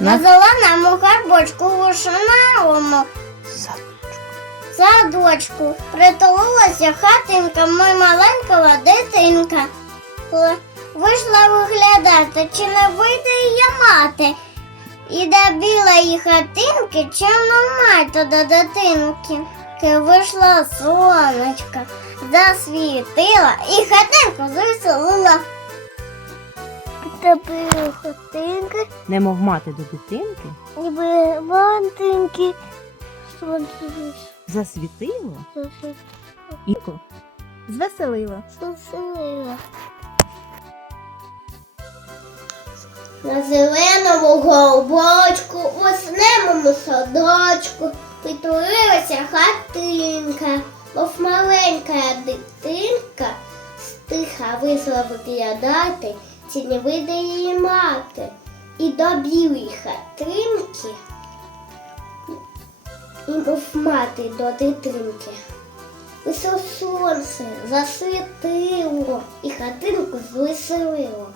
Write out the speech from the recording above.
На- зеленому гарбочку вишневому садочку притулилася хатинка, моя маленька дитинка. Вийшла виглядати, чи не вийде її мати. І до білої хатинки чимно мати до дитинки. Вийшла сонечка, засвітила і хатинку звеселила. Тепер хатинки, Немов мати до дитинки. ніби бантинки. Сонце засвітило. І ко- звеселило. На зеленому голубочку, у весняному садочку притулилася хатинка, мов маленька дитинка, стиха вийшла виглядати, вийде її мати. І до білої хатинки, і мов мати до дитинки. Усе сонце, засвітило і хатинку звеселило.